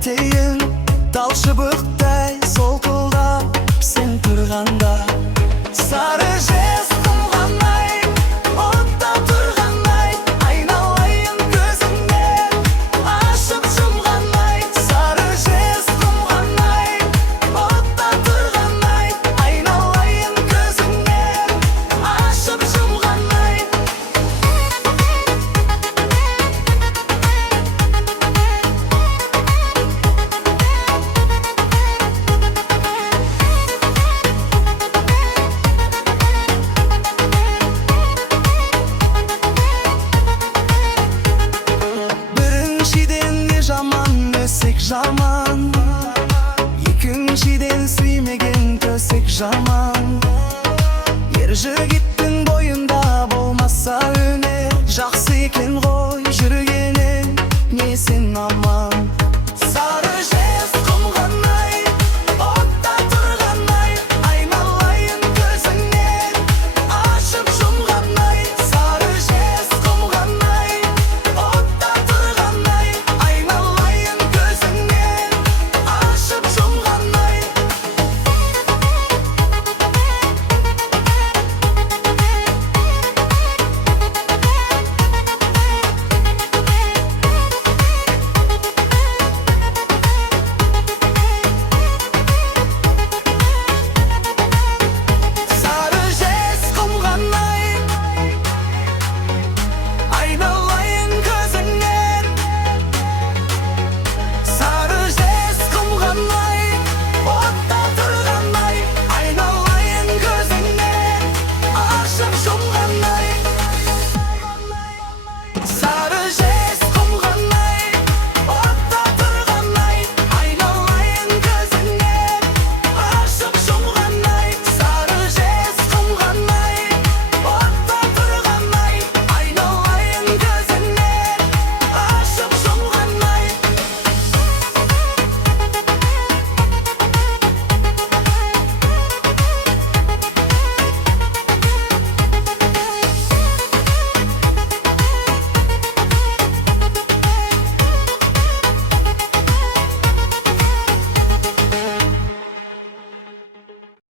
eteyim Dal şыбıkтай солқылдап сен тұрғанда Сары жез қылғандай, отта тұрғандай Айналайын көзіңнен, ашып жұмғандай Сары жез қылғандай, отта тұрғандай Айналайын көзіңнен, ашып жұмғандай Жаман өсек жаман Екіншіден сүймеген төсек жаман Ер жігіттің бойында болмаса өнер Жақсы екен ғой жүргенің не сен аман